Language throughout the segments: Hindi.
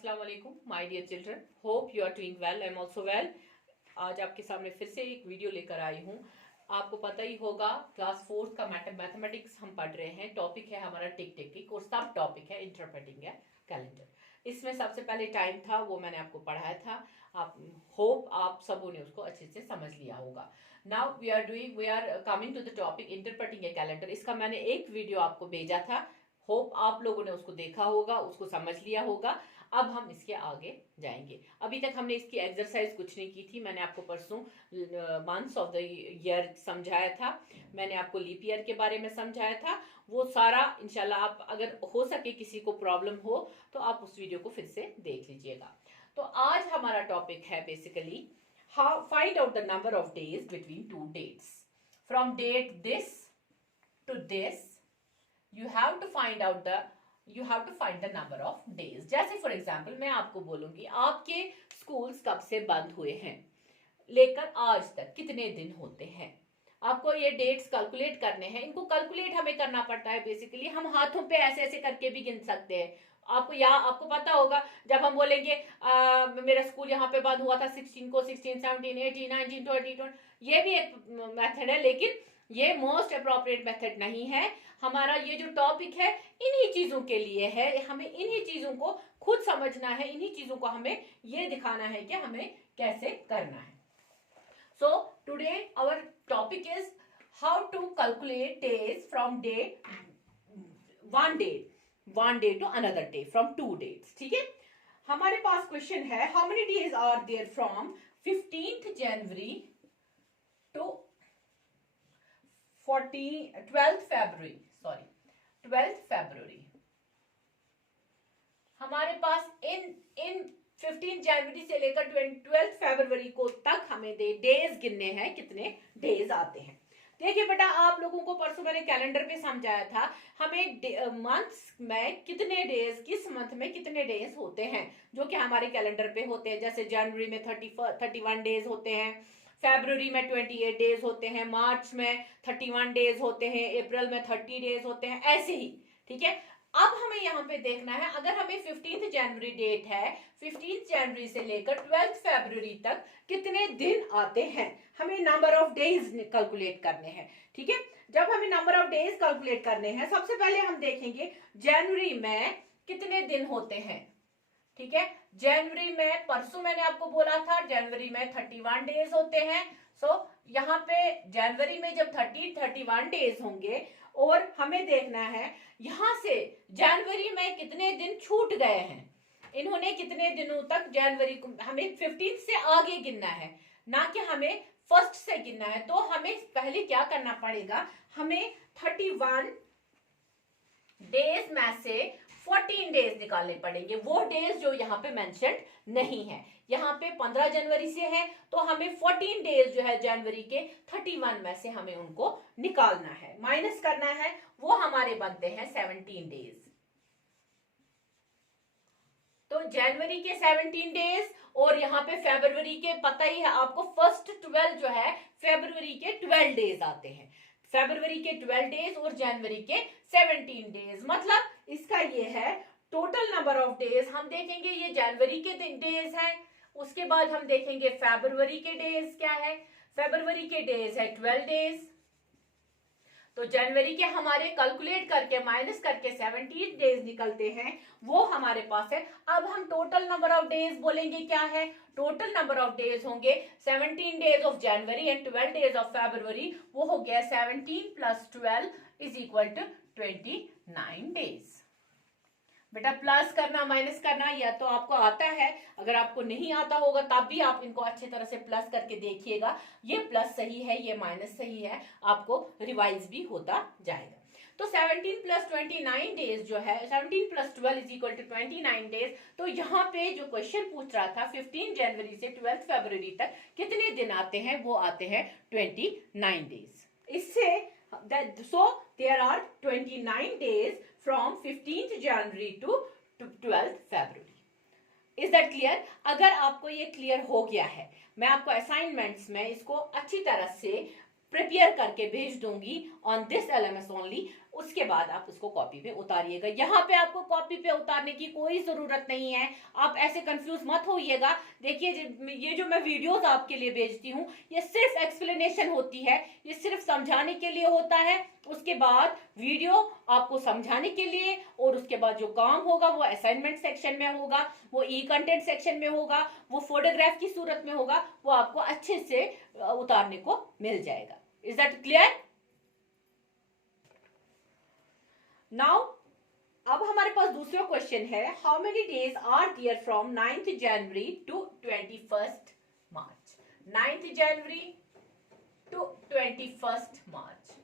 अस्सलाम वालेकुम my dear children, hope you are doing well. I am also well. आज आपके सामने फिर से एक वीडियो लेकर आई हूँ। आपको पता ही होगा क्लास 4 का मैथमेटिक्स हम पढ़ रहे हैं। टॉपिक है हमारा टिक टिक और सब टॉपिक है इंटरप्रेटिंग है कैलेंडर। इसमें सबसे पहले टाइम था वो मैंने आपको पढ़ाया था। आप होप आप सबों ने उसको अच्छे से समझ लिया होगा। Now we are coming to the topic interpreting a calendar. इसका मैंने एक वीडियो आपको भेजा था। होप आप लोगों ने उसको देखा होगा, उसको समझ लिया होगा। अब हम इसके आगे जाएंगे। अभी तक हमने इसकी एक्सरसाइज कुछ नहीं की थी। मैंने आपको परसों मंथ्स ऑफ द ईयर समझाया था, मैंने आपको लीप ईयर के बारे में समझाया था। वो सारा इंशाल्लाह आप अगर हो सके किसी को प्रॉब्लम हो तो आप उस वीडियो को फिर से देख लीजिएगा। तो आज हमारा टॉपिक है basically how find out the number of days between two dates. From date this to this you have to find the number of days। जैसे फॉर एग्जाम्पल मैं आपको बोलूंगी आपके स्कूल्स कब से बंद हुए हैं लेकर आज तक कितने दिन होते हैं। आपको ये डेट्स कैलकुलेट करने हैं। इनको कैलकुलेट हमें करना पड़ता है। बेसिकली हम हाथों पे ऐसे ऐसे करके भी गिन सकते हैं। आपको पता होगा जब हम बोलेंगे मेरा स्कूल यहाँ पे बंद हुआ था 16 को, 16, 17, 18, 19, 20, ये भी एक मेथड है, लेकिन ये मोस्ट अप्रोप्रिएट मेथड नहीं है। हमारा ये जो टॉपिक है इन्हीं चीजों के लिए है। हमें इन्हीं चीजों को खुद समझना है, इन्हीं चीजों को हमें ये दिखाना है कि हमें कैसे करना है। So today our topic is how to calculate days from one day to another day from two dates. ठीक है, हमारे पास क्वेश्चन है how many days are there from 15th January to 12th February। हमारे पास इन 15 जनवरी से लेकर 12th फरवरी को तक हमें डेज गिनने हैं, कितने डेज आते हैं। देखिए बेटा, आप लोगों को परसों मैंने कैलेंडर पे समझाया था हमें मंथ्स में कितने डेज, किस मंथ में कितने डेज होते हैं जो कि हमारे कैलेंडर पे होते हैं। जैसे जनवरी में 31 डेज होते हैं, फरवरी में 28 डेज होते हैं, मार्च में 31 डेज होते हैं, अप्रैल में 30 डेज होते हैं, ऐसे ही। ठीक है, अब हमें यहाँ पे देखना है अगर हमें 15th जनवरी डेट है, 15th जनवरी से लेकर 12th फरवरी तक कितने दिन आते हैं, हमें नंबर ऑफ डेज कैलकुलेट करने हैं। ठीक है, जब हमें नंबर ऑफ डेज कैलकुलेट करने हैं सबसे पहले हम देखेंगे जनवरी में कितने दिन होते हैं। ठीक है, जनवरी में परसों मैंने आपको बोला था जनवरी में 31 डेज होते हैं। सो यहाँ पे जनवरी में जब 31 डेज होंगे और हमें देखना है यहां से जनवरी में कितने दिन छूट गए हैं, इन्होंने कितने दिनों तक जनवरी को हमें 15 से आगे गिनना है, ना कि हमें फर्स्ट से गिनना है। तो हमें पहले क्या करना पड़ेगा, हमें 31 डेज में से 14 डेज निकालने पड़ेंगे। वो डेज जो यहाँ पे मेंशन नहीं है, यहाँ पे 15 जनवरी से है तो हमें 14 डेज जो है जनवरी के 31 में से हमें उनको निकालना है, माइनस करना है। वो हमारे बनते हैं 17 डेज। तो जनवरी के 17 डेज और यहाँ पे फरवरी के पता ही है आपको, फर्स्ट 12 जो है फरवरी के 12 डेज आते हैं। फरवरी के 12 डेज और जनवरी के 17 डेज, मतलब इसका ये है टोटल नंबर ऑफ डेज। हम देखेंगे ये जनवरी के डेज है, उसके बाद हम देखेंगे फरवरी के डेज क्या है। फरवरी के डेज है 12 डेज, तो जनवरी के हमारे कैलकुलेट करके माइनस करके 17 डेज निकलते हैं, वो हमारे पास है। अब हम टोटल नंबर ऑफ डेज बोलेंगे क्या है, टोटल नंबर ऑफ डेज होंगे 17 days of January and 12 days of February. वो हो गया 17 + 12 = 29 डेज। बेटा प्लस करना माइनस करना या तो आपको आता है, अगर आपको नहीं आता होगा तब भी आप इनको अच्छी तरह से प्लस करके देखिएगा। ये प्लस सही है, ये माइनस सही है, आपको रिवाइज भी होता जाएगा। तो 17 + 29 डेज जो है, 17 + 12 = 29 डेज। तो यहाँ पे जो क्वेश्चन पूछ रहा था 15 जनवरी से 12 फरवरी तक कितने दिन आते हैं, वो आते हैं 29 डेज। इससे so there are 29 days from 15th January to 12th February। Is that clear? अगर आपको ये क्लियर हो गया है, मैं आपको असाइनमेंट्स में इसको अच्छी तरह से प्रिपेयर करके भेज दूंगी ऑन दिस LMS ओनली। उसके बाद आप उसको कॉपी पे उतारिएगा। यहाँ पे आपको कॉपी पे उतारने की कोई जरूरत नहीं है, आप ऐसे कंफ्यूज मत होइएगा। देखिए ये जो मैं वीडियोस आपके लिए भेजती हूँ ये सिर्फ एक्सप्लेनेशन होती है, ये सिर्फ समझाने के लिए होता है। उसके बाद वीडियो आपको समझाने के लिए, और उसके बाद जो काम होगा वो असाइनमेंट सेक्शन में होगा, वो ई कंटेंट सेक्शन में होगा, वो फोटोग्राफ की सूरत में होगा, वो आपको अच्छे से उतारने को मिल जाएगा। Is that clear? नाउ अब हमारे पास दूसरा क्वेश्चन है, how many days are there from 9th January to 21st March. 9th January to 21st March.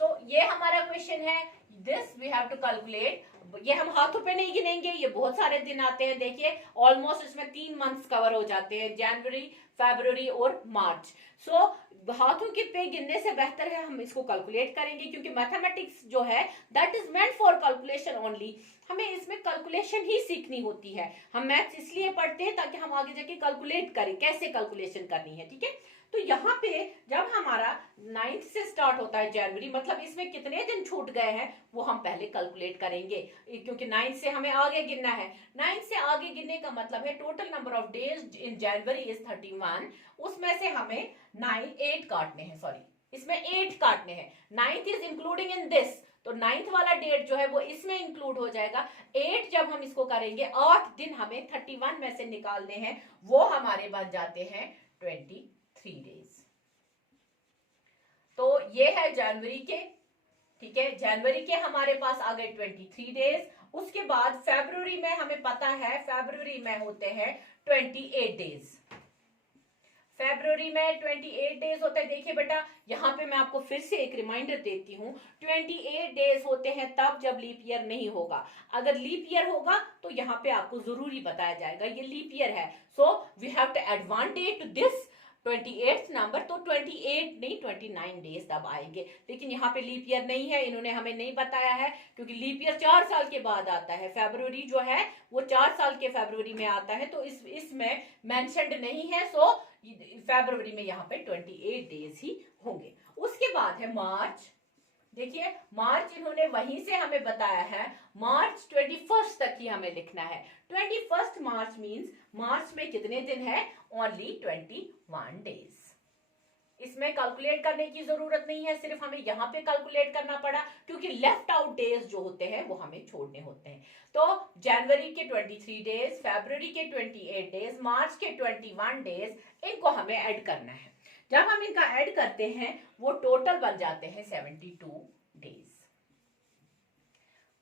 So ये हमारा क्वेश्चन है, this we have to calculate. ये हम हाथों पे नहीं गिनेंगे, ये बहुत सारे दिन आते हैं। देखिए ऑलमोस्ट इसमें 3 मंथ्स कवर हो जाते हैं, जनवरी, फरवरी और मार्च। सो हाथों के पे गिनने से बेहतर है हम इसको कैलकुलेट करेंगे, क्योंकि मैथमेटिक्स जो है that is meant for calculation only. हमें इसमें कैलकुलेशन ही सीखनी होती है। हम मैथ्स इसलिए पढ़ते हैं ताकि हम आगे जाके कैलकुलेट करें, कैसे कैलकुलेशन करनी है। ठीक है, तो यहाँ पे जब हमारा 9th से स्टार्ट होता है जनवरी, मतलब इसमें कितने दिन छूट गए हैं वो हम पहले कैलकुलेट करेंगे, क्योंकि 9th से हमें आगे गिनना है। 9th से आगे गिनने का मतलब है total number of days in January is 31, उसमें से हमें 8 काटने हैं, सॉरी इसमें 8 काटने हैं। 9th is including in this, तो 9th वाला डेट जो है वो इसमें इंक्लूड हो जाएगा। 8 जब हम इसको करेंगे, 8 दिन हमें 31 में से निकालने हैं, वो हमारे बन जाते हैं 23 डेज। तो ये है जनवरी के, ठीक है, जनवरी के हमारे पास आ गए 23 डेज। उसके बाद फरवरी में हमें पता है, फरवरी में होते हैं 28 डेज। फरवरी में 28 डेज होते हैं। देखिए बेटा, यहाँ पे मैं आपको फिर से एक रिमाइंडर देती हूँ, 28 डेज होते हैं तब जब लीप ईयर नहीं होगा। अगर लीप ईयर होगा तो यहाँ पे आपको जरूरी बताया जाएगा ये लीप ईयर है। So we have to add 1 day to this 28th number, तो 28 नहीं 29 डेज तब आएंगे। लेकिन यहाँ पे लीप ईयर नहीं है, इन्होंने हमें नहीं बताया है, क्योंकि लीप ईयर 4 साल के बाद आता है। फरवरी जो है वो 4 साल के फरवरी में आता है, तो इसमें मेंशन्ड नहीं है। सो फरवरी में यहाँ पे 28 डेज ही होंगे। उसके बाद है मार्च। देखिए मार्च इन्होंने वहीं से हमें बताया है, मार्च 21 तक ही हमें लिखना है। 21 मार्च मींस मार्च में कितने दिन है? Only 21 days. इसमें कैलकुलेट करने की जरूरत नहीं है, सिर्फ हमें यहाँ पे कैलकुलेट करना पड़ा, क्योंकि लेफ्ट आउट डेज जो होते हैं वो हमें छोड़ने होते हैं। तो जनवरी के 23 डेज, फरवरी के 28 डेज, मार्च के 21 डेज, इनको हमें ऐड करना है। जब हम इनका ऐड करते हैं वो टोटल बन जाते हैं 72 डेज।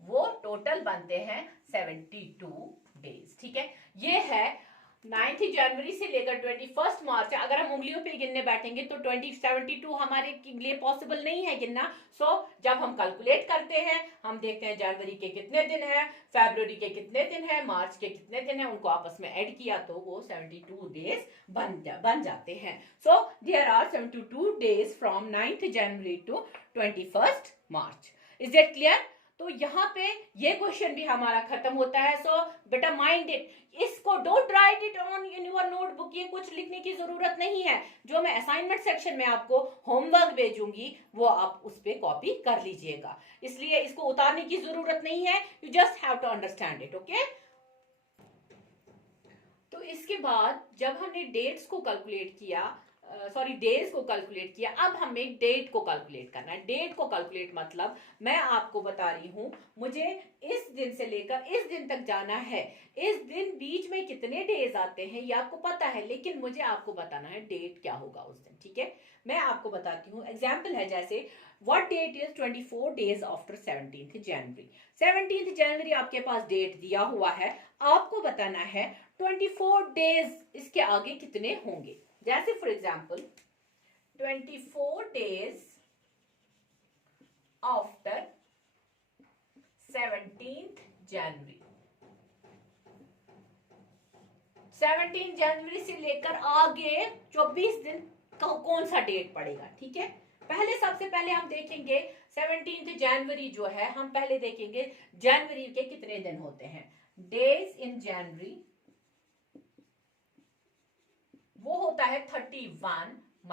वो टोटल बनते हैं 72 डेज। ठीक है, ये है 9th जनवरी से लेकर 21 मार्च। अगर हम उंगलियों पे गिनने बैठेंगे तो 72 हमारे लिए पॉसिबल नहीं है गिनना। सो जब हम कैलकुलेट करते हैं, हम देखते हैं जनवरी के कितने दिन है, फरवरी के कितने दिन है, मार्च के कितने दिन है, उनको आपस में ऐड किया तो वो 72 डेज बन जाते हैं। So there are 72 days from 9th January to 21 March. Is it clear? तो यहाँ पे ये क्वेश्चन भी हमारा खत्म होता है। सो बेटा माइंड इट, इसको don't write it on in your notebook, ये कुछ लिखने की जरूरत नहीं है। जो मैं असाइनमेंट सेक्शन में आपको होमवर्क भेजूंगी वो आप उस पे कॉपी कर लीजिएगा, इसलिए इसको उतारने की जरूरत नहीं है। You just have to understand it. Okay, तो इसके बाद जब हमने डेट्स को कैलकुलेट किया, सॉरी डेज को कैलकुलेट किया, अब हमें डेट को कैलकुलेट करना है। डेट को कैलकुलेट मतलब मैं आपको बता रही हूं, मुझे इस दिन से लेकर इस दिन तक जाना है। इस दिन बीच में कितने डेज आते हैं ये आपको पता है, लेकिन मुझे आपको बताना है डेट क्या होगा उस दिन। ठीक है, मैं आपको बताती हूँ। एग्जाम्पल है जैसे what date is 24 days after 17th January. 17th January आपके पास डेट दिया हुआ है, आपको बताना है 24 डेज इसके आगे कितने होंगे। जैसे for example 24 days after 17th जनवरी। 17 जनवरी से लेकर आगे 24 दिन कौन सा डेट पड़ेगा। ठीक है, पहले सबसे पहले हम देखेंगे 17th जनवरी जो है, हम पहले देखेंगे जनवरी के कितने दिन होते हैं। डेज इन जनवरी वो होता है 31 -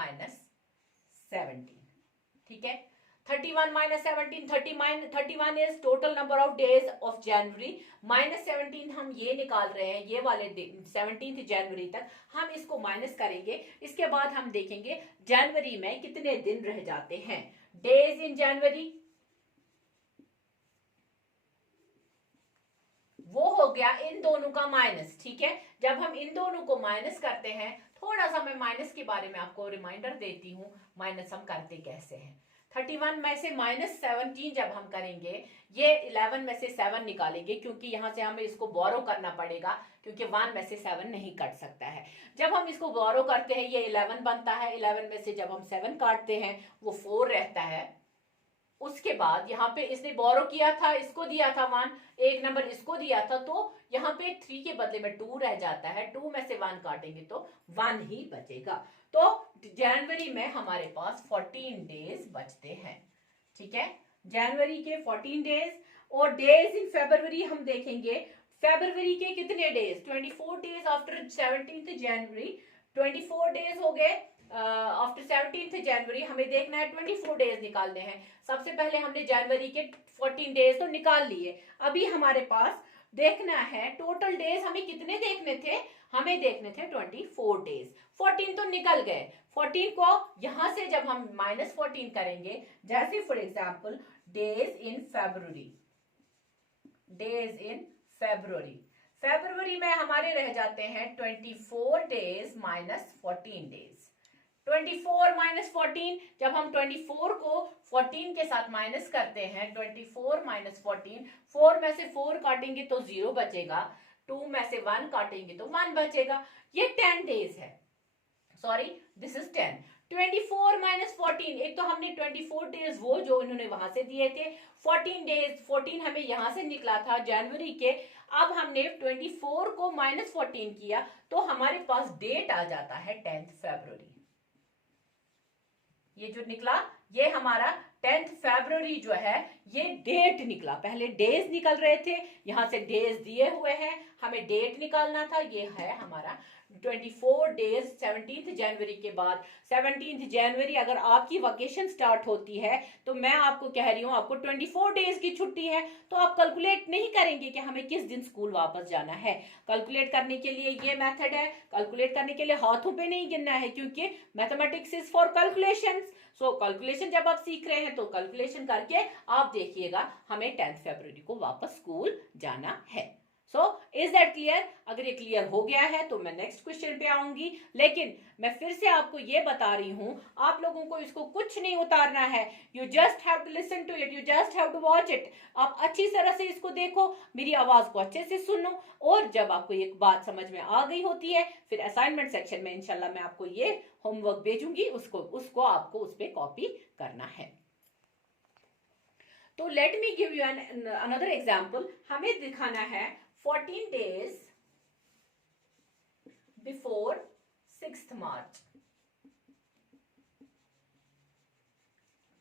17। ठीक है, 31 minus 17, 31 is total number of days of January, minus 17 हम ये निकाल रहे हैं, ये वाले 17 जनवरी तक हम इसको माइनस करेंगे। इसके बाद हम देखेंगे जनवरी में कितने दिन रह जाते हैं, डेज इन जनवरी, वो हो गया इन दोनों का माइनस। ठीक है, जब हम इन दोनों को माइनस करते हैं, थोड़ा सा मैं माइनस के बारे में आपको रिमाइंडर देती हूँ, माइनस हम करते कैसे हैं। 31 में से माइनस 17 जब हम करेंगे, ये 11 में से 7 निकालेंगे, क्योंकि यहाँ से हमें इसको बोरो करना पड़ेगा, क्योंकि 1 में से 7 नहीं कट सकता है। जब हम इसको बोरो करते हैं ये 11 बनता है, 11 में से जब हम 7 काटते हैं वो 4 रहता है। उसके बाद यहाँ पे इसने बोरो किया था, इसको दिया था 1, एक नंबर इसको दिया था, तो यहाँ पे 3 के बदले में 2 रह जाता है, 2 में से 1 काटेंगे तो 1 ही बचेगा। तो जनवरी में हमारे पास 14 डेज बचते हैं। ठीक है, जनवरी के 14 डेज। और डेज इन फरवरी हम देखेंगे, फरवरी के कितने डेज, 24 डेज आफ्टर 17 जनवरी, 24 डेज हो गए आफ्टर 17 जनवरी। हमें देखना है 24 डेज निकालने हैं। सबसे पहले हमने जनवरी के 14 डेज तो निकाल लिए, अभी हमारे पास देखना है टोटल डेज हमें कितने देखने थे, हमें देखने थे 24 डेज। 14 तो निकल गए, 14 को यहां से जब हम माइनस 14 करेंगे, जैसे for example days in February, days in February, फरवरी में हमारे रह जाते हैं 24 डेज माइनस 14 डेज। 24 माइनस 14, जब हम 24 को 14 के साथ माइनस करते हैं, 24 माइनस 14, 4 में से 4 काटेंगे तो 0 बचेगा, 2 में से 1 काटेंगे तो 1 बचेगा। ये 10 डेज है, सॉरी दिस इज 10। 24 माइनस 14, एक तो हमने 24 डेज वो जो इन्होंने वहां से दिए थे, 14 डेज, 14 हमें यहां से निकला था जनवरी के। अब हमने 24 को माइनस 14 किया तो हमारे पास डेट आ जाता है 10 फरवरी। ये जो निकला ये हमारा 10 फरवरी जो है ये डेट निकला। पहले डेज निकल रहे थे, यहां से डेज दिए हुए हैं, हमें डेट निकालना था, ये है हमारा 24 डेज 17 जनवरी के बाद। 17 जनवरी अगर आपकी वेकेशन स्टार्ट होती है तो मैं आपको कह रही हूँ आपको 24 डेज की छुट्टी है, तो आप कैलकुलेट नहीं करेंगे कि हमें किस दिन स्कूल वापस जाना है। कैलकुलेट करने के लिए ये मेथड है, कैलकुलेट करने के लिए हाथों पे नहीं गिनना है, क्योंकि mathematics is for calculation. So calculation जब आप सीख रहे हैं तो कैलकुलेशन करके आप देखिएगा हमें 10 फरवरी को वापस स्कूल जाना है। So is that clear? अगर ये क्लियर हो गया है तो मैं नेक्स्ट क्वेश्चन पे आऊंगी, लेकिन मैं फिर से आपको ये बता रही हूं, आप लोगों को इसको कुछ नहीं उतारना है, you just have to listen to it, you just have to watch it. आप अच्छी तरह से इसको देखो, मेरी आवाज को अच्छे से सुनो, और जब आपको एक बात समझ में आ गई होती है फिर असाइनमेंट सेक्शन में इंशाल्लाह मैं आपको ये होमवर्क भेजूंगी, उसको आपको उस पर कॉपी करना है। तो let me give you another example. हमें दिखाना है 14 days before 6th March।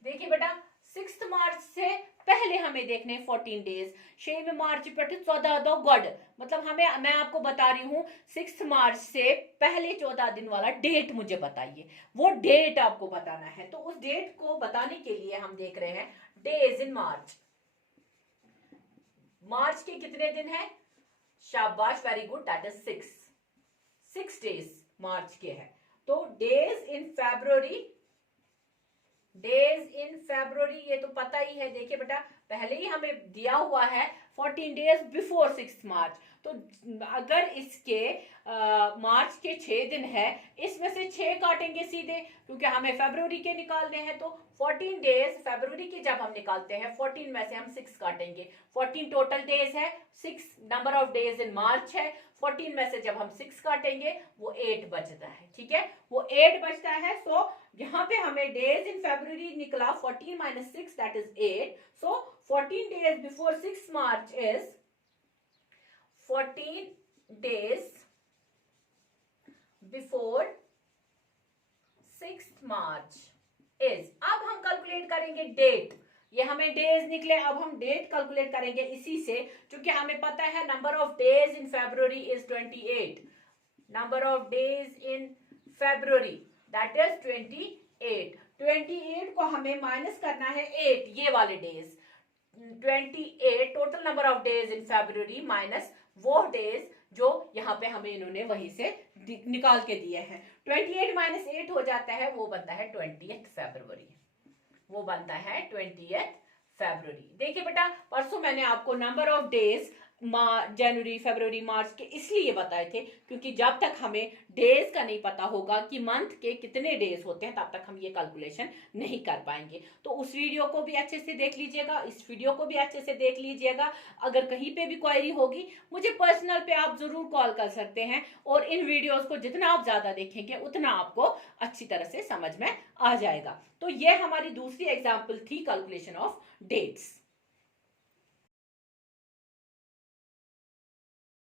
देखिए बेटा 6th मार्च से पहले हमें देखने 14 डेज। 6 मार्च पे 14 दो गॉड, मतलब हमें, मैं आपको बता रही हूं 6 मार्च से पहले 14 दिन वाला डेट मुझे बताइए, वो डेट आपको बताना है। तो उस डेट को बताने के लिए हम देख रहे हैं डेज इन मार्च। मार्च के कितने दिन है? शाबाश, very good, that is 6 days March के हैं। तो days in February, days in फरवरी ये तो पता ही है। देखिए बेटा पहले ही हमें दिया हुआ है 14 डेज बिफोर 6 मार्च, तो अगर इसके मार्च के 6 दिन है, इसमें से 6 काटेंगे सीधे, क्योंकि हमें फरवरी के निकालने हैं। तो 14 डेज फरवरी के जब हम निकालते हैं 14 में से हम 6 काटेंगे, 14 टोटल डेज है, 6 नंबर ऑफ डेज इन मार्च है, 14 में से जब हम 6 काटेंगे वो 8 बचता है। ठीक है, वो 8 बचता है। सो यहाँ पे हमें डेज इन फरवरी निकला 14 minus 6 that is 8। So 14 days before 6 March is 14 days before 6 March is. अब हम कैलकुलेट करेंगे डेट, ये हमें डेज निकले, अब हम डेट कैलकुलेट करेंगे इसी से, क्योंकि हमें पता है number of days in February is 28, number of days in February that is 28। 28 को हमें माइनस करना है 8, ये वाले days. 28 total number of days in February minus वो डेज जो यहाँ पे हमें इन्होंने वहीं से निकाल के दिए हैं। 28 माइनस 8 हो जाता है, वो बनता है 20th फरवरी, वो बनता है 20th फरवरी। देखिए बेटा, परसों मैंने आपको नंबर ऑफ डेज जनवरी, फरवरी, मार्च के इसलिए बताए थे क्योंकि जब तक हमें डेज का नहीं पता होगा कि मंथ के कितने डेज होते हैं, तब तक हम ये कैलकुलेशन नहीं कर पाएंगे। तो उस वीडियो को भी अच्छे से देख लीजिएगा, इस वीडियो को भी अच्छे से देख लीजिएगा। अगर कहीं पे भी क्वेरी होगी मुझे पर्सनल पे आप जरूर कॉल कर सकते हैं, और इन वीडियोस को जितना आप ज्यादा देखेंगे उतना आपको अच्छी तरह से समझ में आ जाएगा। तो ये हमारी दूसरी एग्जाम्पल थी कैलकुलेशन ऑफ डेट्स।